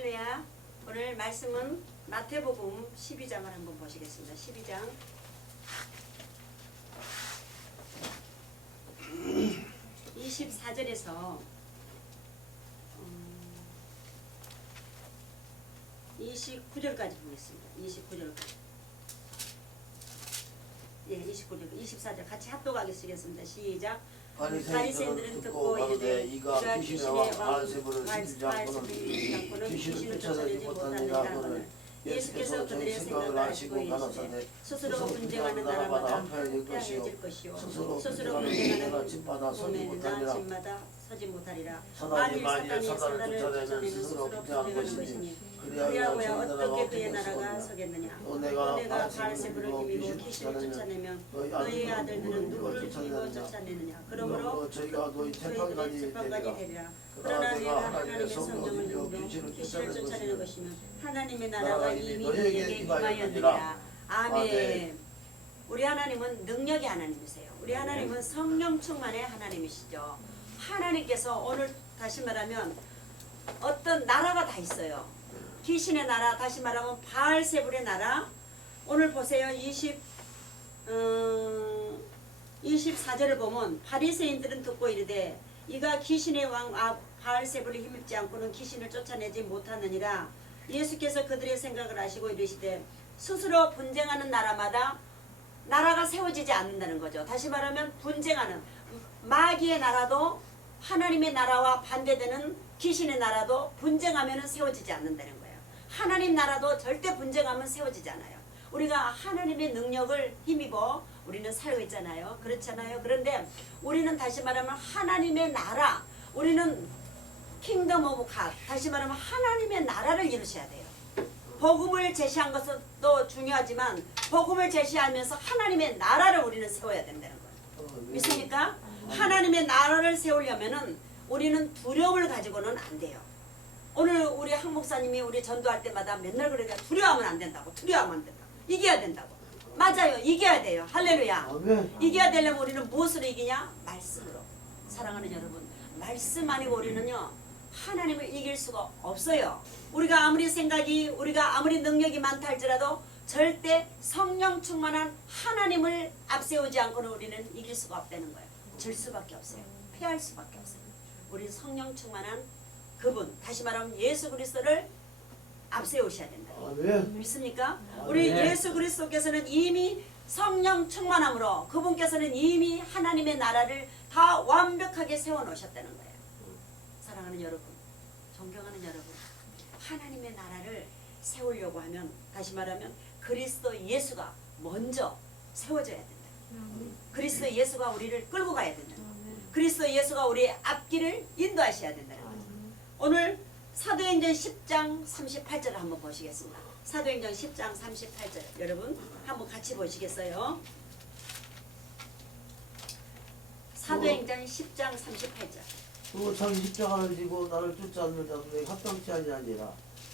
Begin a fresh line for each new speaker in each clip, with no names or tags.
할렐루야. 오늘 말씀은 마태복음 12장을 한번 보시겠습니다. 12장. (24절에서) 음, 29절까지 보겠습니다. 29절까지. 예, 29절, 24절 같이 합독하겠습니다. 시작.
바리새인들은 듣고 가로되 이가 귀신의 왕 바알세불을 시키지 않고는 귀신을 쫓아내지 못하느니라 하거늘 예수께서 그들의 생각을 아시고 가라사대
스스로 분쟁하는 나라마다 패하여질 것이요. 스스로 분쟁하는
집마다 서지 못하니라.
집마다 서지 못하리라. 만일 사단이
사단을 쫓아내면 스스로 분쟁하는 것이니 저희
어떻게 그의
나라가
서겠느냐?
또 내가
내가
힘입어
귀신을
귀신을
쫓아내면
너희
아들들은 누구를. 힘입어 쫓아내느냐? 그러므로
저희가 너희 재판관이 되리라. 그러나 내가 하나님의 성령을 귀신을
귀신을
쫓아내는
것이면 하나님의 나라가 이미 너희에게 임하였느니라.
임하였느니라.
아멘
아멘.
우리 하나님은 능력의 하나님이세요. 우리 하나님은 성령 충만의 하나님이시죠. 하나님께서 오늘 다시 말하면 어떤 나라가 다 있어요 귀신의 나라 다시 말하면 바알세불의 나라 오늘 보세요 20 어, 24절을 보면 바리새인들은 듣고 이르되 이가 귀신의 왕 아, 바알세불을 힘입지 않고는 귀신을 쫓아내지 못하느니라 예수께서 그들의 생각을 아시고 이르시되 스스로 분쟁하는 나라마다 나라가 세워지지 않는다는 거죠. 다시 말하면 분쟁하는 마귀의 나라도 하나님의 나라와 반대되는 귀신의 나라도 분쟁하면 세워지지 않는다는 거예요. 하나님 나라도 절대 분쟁하면 세워지지 않아요. 우리가 하나님의 능력을 힘입어 우리는 살고 있잖아요. 그렇잖아요. 그런데 우리는 다시 말하면 하나님의 나라, 우리는 킹덤 오브 갓, 다시 말하면 하나님의 나라를 이루셔야 돼요. 복음을 제시한 것도 중요하지만 복음을 제시하면서 하나님의 나라를 우리는 세워야 된다는 거예요. 믿습니까? 하나님의 나라를 세우려면은 우리는 두려움을 가지고는 안 돼요. 오늘 우리 한 목사님이 우리 전도할 때마다 맨날 그러니까 두려워하면 안 된다고. 두려워하면 안 된다고. 이겨야 된다고. 맞아요. 이겨야 돼요. 할렐루야.
아멘
이겨야 되려면 우리는 무엇으로 이기냐? 말씀으로. 사랑하는 여러분, 말씀 아니고 우리는요 하나님을 이길 수가 없어요. 우리가 아무리 생각이, 우리가 아무리 능력이 많다 할지라도 절대 성령 충만한 하나님을 앞세우지 않고는 우리는 이길 수가 없다는 거예요. 질 수밖에 없어요. 피할 수밖에 없어요. 우리 성령 충만한 그분, 다시 말하면 예수 그리스도를 앞세우셔야 된다.
아멘
믿습니까? 우리
아멘.
예수 그리스도께서는 이미 성령 충만함으로 그분께서는 이미 하나님의 나라를 다 완벽하게 세워 놓으셨다는 거예요. 사랑하는 여러분, 존경하는 여러분, 하나님의 나라를 세우려고 하면 다시 말하면 그리스도 예수가 먼저 세워져야 된다. 그리스도 예수가 우리를 끌고 가야 된다. 그리스도 예수가 우리의 앞길을 인도하셔야 거죠. 오늘 사도행전 10장 38절을 한번 보시겠습니다. 사도행전 10장 38절 여러분 한번 같이 보시겠어요? 사도행전 10장 38절
또 자기 십자가를 지고 나를 쫓아오는 자는 내게 합당치 아니하니라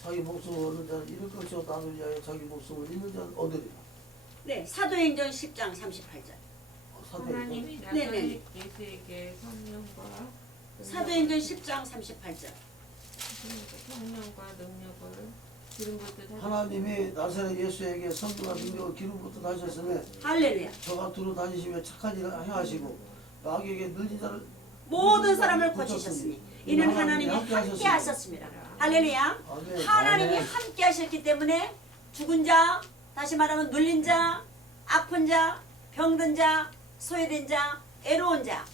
자기 목숨을 얻는 자는 잃을 것이요 나를 위하여 자기 목숨을 잃는 자는 얻으리라
네 사도행전 10장 38절
어, 사도행전
하나님이
네네.
나사렛 예수에게 성령과
사도행전 10장 38절
성령과 능력을 기름 붓듯
하나님이 나사렛 예수에게 성부가 능력을 기름부터 다셨으며
할렐루야
저가 두루 다니시며 착한 일을 행하시고 마귀에게 늘린 자를
모든 사람을 고치셨으니 이는 하나님이 함께 하셨습니다. 할렐루야.
아멘.
하나님이
아멘.
함께 하셨기 때문에 죽은 자, 다시 말하면 눌린 자, 아픈 자, 병든 자, 소외된 자, 애로운 자,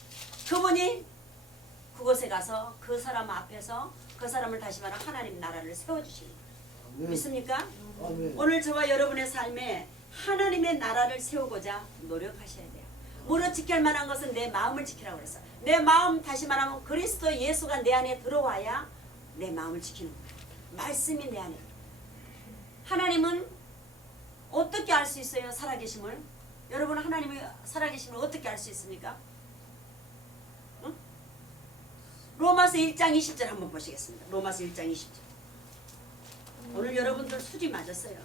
그분이 그곳에 가서 그 사람 앞에서 그 사람을 다시 말하면 하나님 나라를 세워주시는 거예요. 믿습니까?
아멘.
오늘 저와 여러분의 삶에 하나님의 나라를 세우고자 노력하셔야 돼요. 무릇 지킬 만한 것은 내 마음을 지키라고 그랬어. 내 마음 다시 말하면 그리스도 예수가 내 안에 들어와야 내 마음을 지키는 거예요. 말씀이 내 안에. 하나님은 어떻게 알 수 있어요? 살아계심을. 여러분 하나님이 살아계심을 어떻게 알 수 있습니까? 응? 로마서 1장 20절 한번 보시겠습니다. 로마서 1장 20절. 오늘 여러분들 수지 맞았어요.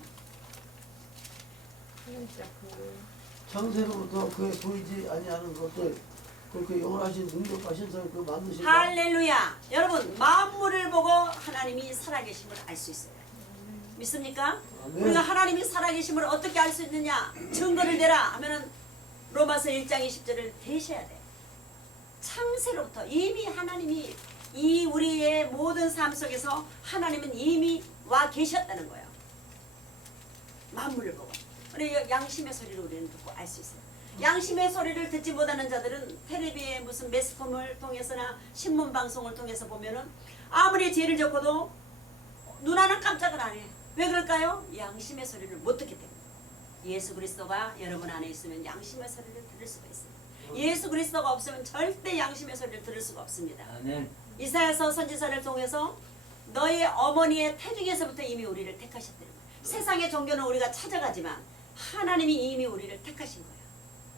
창세로부터 그의 보이지 아니하는 것들 그렇게 영원하신 능력하신 성그 만드신
할렐루야. 여러분 만물을 보고 하나님이 살아계심을 알 수 있어요. 믿습니까?
아멘.
우리가 하나님이 살아계심을 어떻게 알 수 있느냐? 증거를 대라 하면은 로마서 1장 20절을 대셔야 돼. 창세로부터 이미 하나님이 이 우리의 모든 삶 속에서 하나님은 이미 와 계셨다는 거예요. 만물을 보고. 우리 양심의 소리를 우리는 듣고 알 수 있어요. 양심의 소리를 듣지 못하는 자들은 텔레비에 무슨 매스컴을 통해서나 신문 방송을 통해서 보면은 아무리 죄를 졌고도 눈 하나 깜짝을 안 해. 왜 그럴까요? 양심의 소리를 못 듣기 때문에. 예수 그리스도가 여러분 안에 있으면 양심의 소리를 들을 수가 있어요. 예수 그리스도가 없으면 절대 양심의 소리를 들을 수가 없습니다.
아멘.
이사야서 선지자를 통해서 너의 어머니의 태중에서부터 이미 우리를 택하셨다는 거예요. 세상의 종교는 우리가 찾아가지만 하나님이 이미 우리를 택하신 거예요.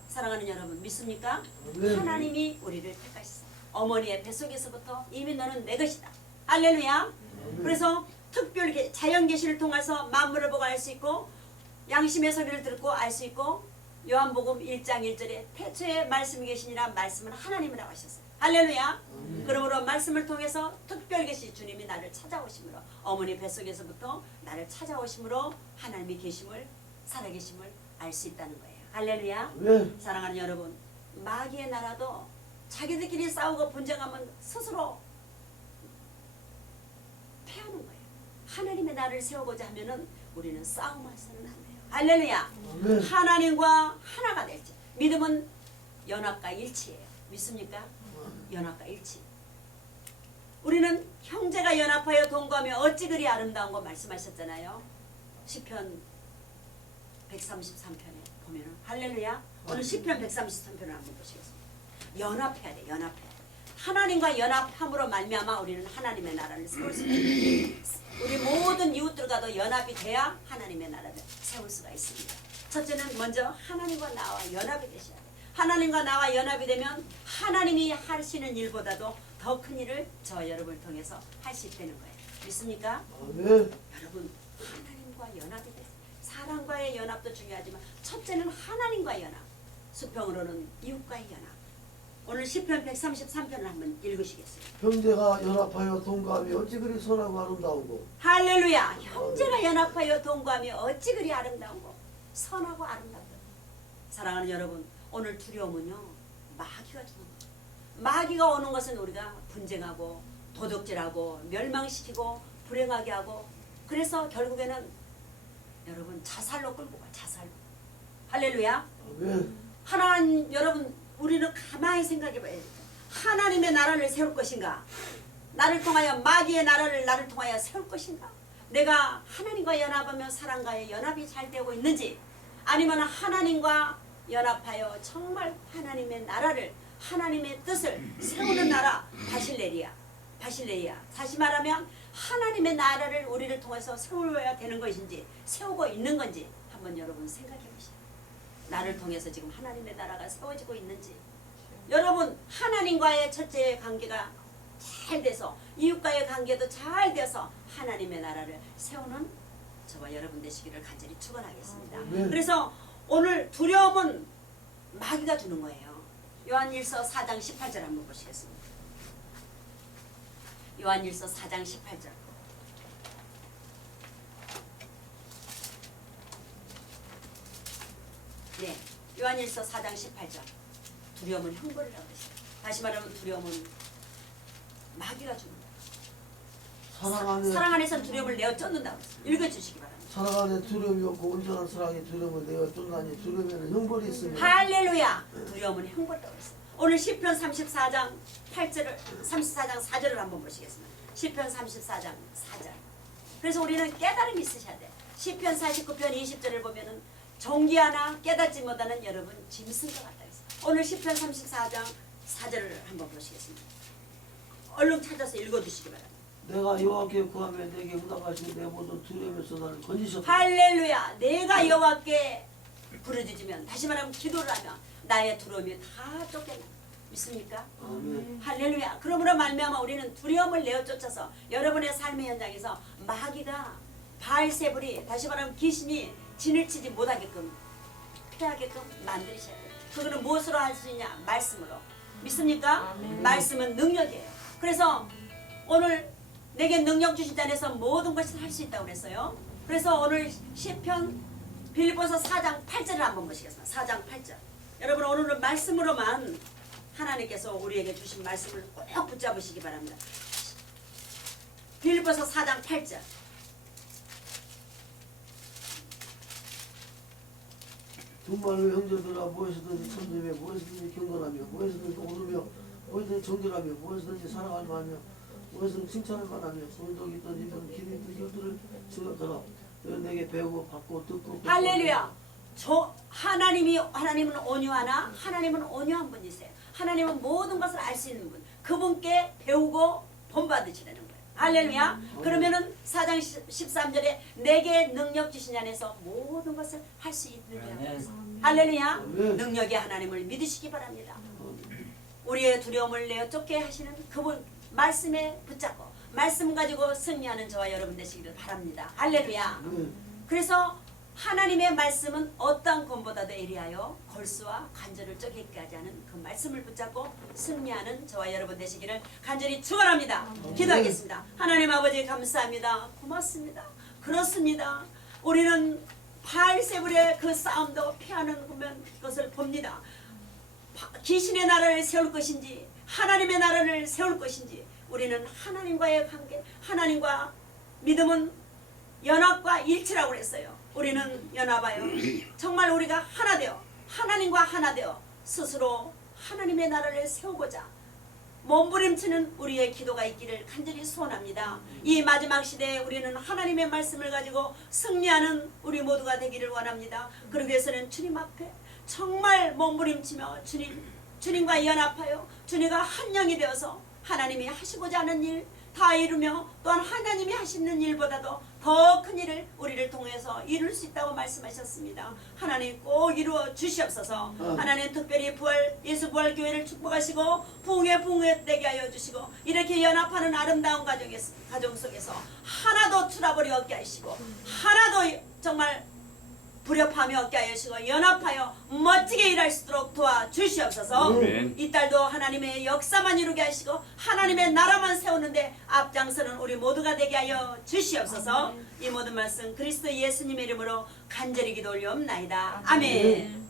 사랑하는 여러분 믿습니까?
아멘.
하나님이 우리를 택하셨어요. 어머니의 뱃속에서부터 이미 너는 내 것이다. 할렐루야. 그래서 특별 자연 계시를 통해서 만물을 보고 알 수 있고 양심의 소리를 듣고 알 수 있고 요한복음 1장 1절에 태초에 말씀이 계시니라 말씀은 하나님이라고 하셨어요. 할렐루야. 그러므로 말씀을 통해서 특별 계시 주님이 나를 찾아오심으로 어머니 뱃속에서부터 나를 찾아오심으로 하나님이 계심을 살아계심을 알 수 있다는 거예요. 할렐루야.
아멘.
사랑하는 여러분, 마귀의 나라도 자기들끼리 싸우고 분쟁하면 스스로 패하는 거예요. 하나님의 나라를 세우고자 하면은 우리는 싸움해서는 안 돼요. 할렐루야.
아멘.
하나님과 하나가 될지. 믿음은 연합과 일치예요. 믿습니까? 연합과 일치. 우리는 형제가 연합하여 동거하며 어찌 그리 아름다운 거 말씀하셨잖아요. 시편 133편에 보면은 할렐루야. 오늘 시편 133편을 한번 보시겠습니다. 연합해야 돼. 연합해. 하나님과 연합함으로 말미암아 우리는 하나님의 나라를 세울 수가 있습니다. 우리 모든 이웃들과도 연합이 돼야 하나님의 나라를 세울 수가 있습니다. 첫째는 먼저 하나님과 나와 연합이 되셔야 돼. 하나님과 나와 연합이 되면 하나님이 하시는 일보다도 더 큰 일을 저 여러분을 통해서 할 수 있다는 거예요. 믿습니까?
아멘.
여러분 하나님과 연합이 돼. 사람과의 연합도 중요하지만 첫째는 하나님과 연합. 수평으로는 이웃과의 연합. 오늘 시편 133편을 한번 읽으시겠어요?
형제가 연합하여 동거하며 어찌 그리 선하고 아름다우고
할렐루야. 형제가 연합하여 동거하며 어찌 그리 아름다운고 선하고 아름답다. 사랑하는 여러분, 오늘 두려움은요 마귀가 주는 거예요. 마귀가 오는 것은 우리가 분쟁하고 도둑질하고 멸망시키고 불행하게 하고 그래서 결국에는 여러분 자살로 끌고 가 자살로. 할렐루야.
아멘.
하나님 여러분 가만히 생각해 봐야 돼요. 하나님의 나라를 세울 것인가? 나를 통하여 마귀의 나라를 나를 통하여 세울 것인가? 내가 하나님과 연합하며 사람과의 연합이 잘 되고 있는지 아니면 하나님과 연합하여 정말 하나님의 나라를 하나님의 뜻을 세우는 나라 바실레리아 바실레이아 다시 말하면 하나님의 나라를 우리를 통해서 세워야 되는 것인지 세우고 있는 건지 한번 여러분 생각해 보시죠. 나를 통해서 지금 하나님의 나라가 세워지고 있는지 여러분 하나님과의 첫째 관계가 잘 돼서 이웃과의 관계도 잘 돼서 하나님의 나라를 세우는 저와 여러분 되시기를 간절히 축원하겠습니다.
아멘.
그래서 오늘 두려움은 마귀가 주는 거예요. 요한일서 4장 18절 한번 보시겠습니다. 요한일서 4장 18절. 네, 요한일서 4장 18절. 두려움은 형벌이라고 하시죠. 다시 말하면 두려움은 마귀가 주는 거예요.
사랑 안에
사랑 안에서 두려움을 내어 쫓는다고 했어요. 읽어주시기 바랍니다.
사랑 안에 두려움이 없고 온전한 사랑이 두려움을 내어 쫓나니 두려움에는 형벌이 있습니다.
할렐루야. 두려움은 형벌이라고 했어요. 오늘 시편 34장 8절을 34장 4절을 한번 보시겠습니다. 시편 34장 4절. 그래서 우리는 깨달음이 있으셔야 돼. 시편 49편 20절을 보면은 종기 하나 깨닫지 못하는 여러분 짐승 것 같다. 오늘 시편 34장 4절을 한번 보시겠습니다. 얼른 찾아서 읽어주시기 바랍니다.
내가 여호와께 구하면 내게 응답하시고 내 모든 두려움에서 나를 건지셨다.
할렐루야. 내가 여호와께 부르짖으면 다시 말하면 기도를 하면 나의 두려움이 다 쫓겨나. 믿습니까?
아멘.
할렐루야. 그러므로 말미암아 우리는 두려움을 내어 쫓아서 여러분의 삶의 현장에서 마귀가 바알세불이 다시 말하면 귀신이 진을 치지 못하게끔 피하게끔 만드셔야 돼요. 그거는 무엇으로 할 수 있냐? 말씀으로. 믿습니까?
아멘.
말씀은 능력이에요. 그래서 오늘 내게 능력 주신 자에서 모든 것을 할 수 있다고 그랬어요. 그래서 오늘 시편 빌립보서 4장 8절을 한번 보시겠습니다. 4장 8절. 여러분 오늘은 말씀으로만 하나님께서 우리에게 주신 말씀을 꼭 붙잡으시기 바랍니다. 빌립보서 4장 8절.
정말로 형제들아 무엇이든지 천점에 무엇이든지 경건하며 무엇이든지 오르며 무엇이든지 정결하며 무엇이든지 사랑할 만하며 무엇이든지 칭찬할 만하며 소유덕 있던 이런 길이 있던 일들을 생각하라 내게 배우고 받고 듣고
할렐루야. 저 하나님이 하나님은 온유하나 하나님은 온유한 분이세요. 하나님은 모든 것을 알 수 있는 분. 그분께 배우고 본받으시라는. 할렐루야. 그러면은 4장 13절에 내게 능력 주신 안에서 모든 것을 할 수 있느니라. 할렐루야.
아멘.
능력의 하나님을 믿으시기 바랍니다. 우리의 두려움을 내어 쫓게 하시는 그분 말씀에 붙잡고 말씀 가지고 승리하는 저와 여러분 되시기를 바랍니다. 할렐루야.
네.
그래서 하나님의 말씀은 어떠한 권보다도 예리하여 골수와 관절을 하지 않은 그 말씀을 붙잡고 승리하는 저와 여러분 되시기를 간절히 축원합니다. 기도하겠습니다. 하나님 아버지 감사합니다. 고맙습니다. 그렇습니다. 우리는 바알세불의 그 싸움도 피하는 보면 것을 봅니다. 바- 귀신의 나라를 세울 것인지 하나님의 나라를 세울 것인지 우리는 하나님과의 관계 하나님과 믿음은 연합과 일치라고 그랬어요. 우리는 연합하여 정말 우리가 하나 되어 하나님과 하나 되어 스스로 하나님의 나라를 세우고자 몸부림치는 우리의 기도가 있기를 간절히 소원합니다. 이 마지막 시대에 우리는 하나님의 말씀을 가지고 승리하는 우리 모두가 되기를 원합니다. 그러기 위해서는 주님 앞에 정말 몸부림치며 주님 주님과 연합하여 주님과 한 영이 되어서 하나님이 하시고자 하는 일 다 이루며 또한 하나님이 하시는 일보다도 더 큰 일을 우리를 통해서 이룰 수 있다고 말씀하셨습니다. 하나님 꼭 이루어 주시옵소서.
어.
하나님 특별히 부활 예수 부활 교회를 축복하시고 부흥의 부흥에 되게 하여 주시고 이렇게 연합하는 아름다운 가정에 가정 속에서 하나도 트러블이 없게 하시고 하나도 정말 하여 주시고 연합하여 멋지게 일할 수 있도록 도와주시옵소서.
아멘.
이 딸도 하나님의 역사만 이루게 하시고 하나님의 나라만 세우는데 앞장서는 우리 모두가 되게 하여 주시옵소서. 이 모든 말씀 그리스도 예수님의 이름으로 간절히 기도 올리옵나이다. 아멘